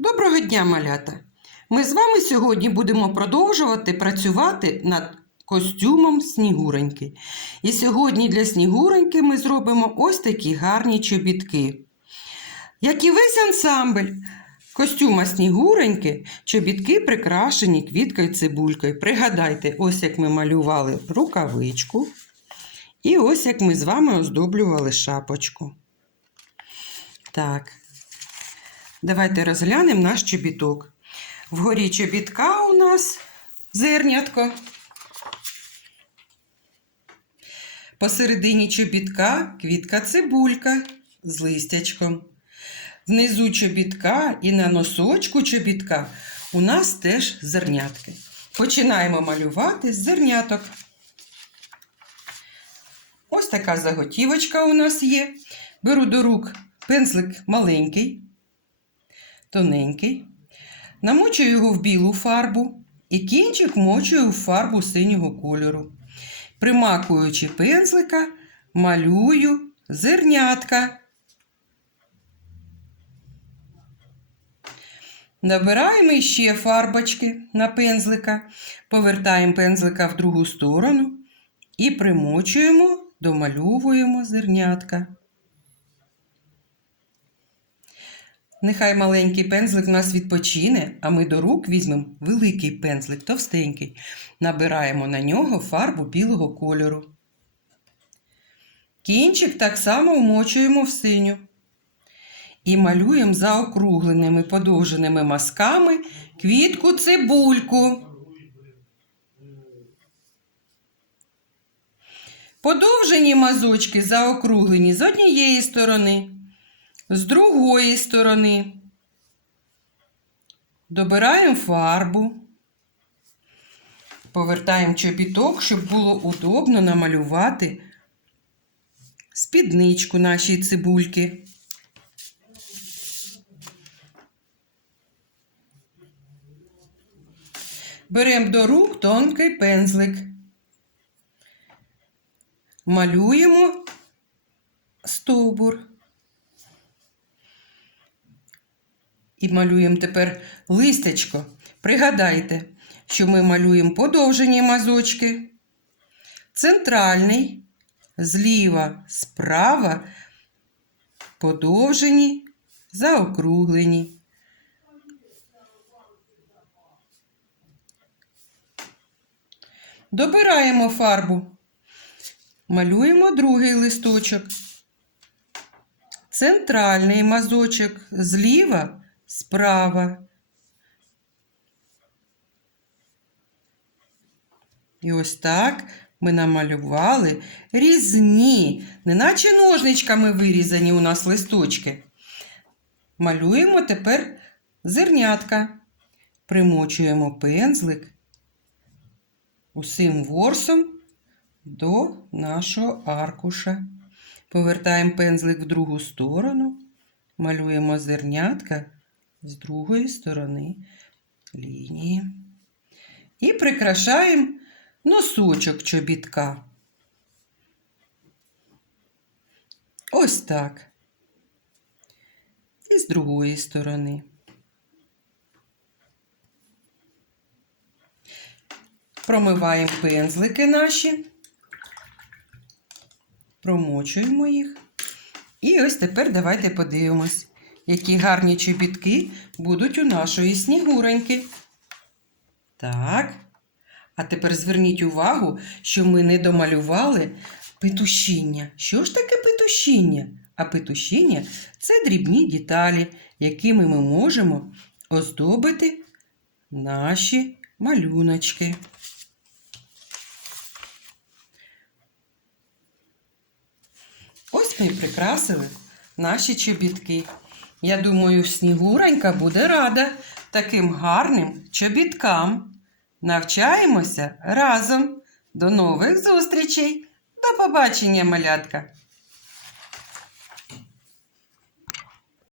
Доброго дня, малята! Ми з вами сьогодні будемо продовжувати працювати над костюмом Снігуреньки. І сьогодні для Снігуреньки ми зробимо ось такі гарні чобітки. Як і весь ансамбль костюма Снігуреньки, чобітки прикрашені квіткою цибулькою. Пригадайте, ось як ми малювали рукавичку. І ось як ми з вами оздоблювали шапочку. Так. Давайте розглянемо наш чобіток. Вгорі чобітка у нас зернятко. Посередині чобітка квітка цибулька з листячком. Внизу чобітка і на носочку чобітка у нас теж зернятки. Починаємо малювати з зерняток. Ось така заготівочка у нас є. Беру до рук пензлик маленький, тоненький. Намочую його в білу фарбу і кінчик мочую в фарбу синього кольору. Примакуючи пензлика, малюю зернятка. Набираємо ще фарбочки на пензлика, повертаємо пензлика в другу сторону і примочуємо, домальовуємо зернятка. Нехай маленький пензлик у нас відпочине, а ми до рук візьмемо великий пензлик, товстенький. Набираємо на нього фарбу білого кольору. Кінчик так само вмочуємо в синю. І малюємо заокругленими подовженими мазками квітку цибульку. Подовжені мазочки заокруглені з однієї сторони з другої сторони. Добираємо фарбу, повертаємо чобіток, щоб було удобно намалювати спідничку нашої цибульки. Беремо до рук тонкий пензлик. Малюємо стовбур. І малюємо тепер листячко. Пригадайте, що ми малюємо подовжені мазочки. Центральний, зліва, справа, подовжені, заокруглені. Добираємо фарбу. Малюємо другий листочок. Центральний мазочок зліва, справа. І ось так ми намалювали різні, неначе ножничками вирізані у нас листочки. Малюємо тепер зернятка. Примочуємо пензлик усім ворсом до нашого аркуша. Повертаємо пензлик в другу сторону, малюємо зернятка з другої сторони лінії. І прикрашаємо носочок чобітка. Ось так. І з другої сторони. Промиваємо пензлики наші, промочуємо їх. І ось тепер давайте подивимось, які гарні чобітки будуть у нашої снігуреньки. Так. А тепер зверніть увагу, що ми не домалювали петушіння. Що ж таке петушіння? А петушіння це дрібні деталі, якими ми можемо оздобити наші малюночки. Ось ми прикрасили наші чобітки. Я думаю, Снігуренька буде рада таким гарним чобіткам. Навчаємося разом. До нових зустрічей. До побачення, малятка!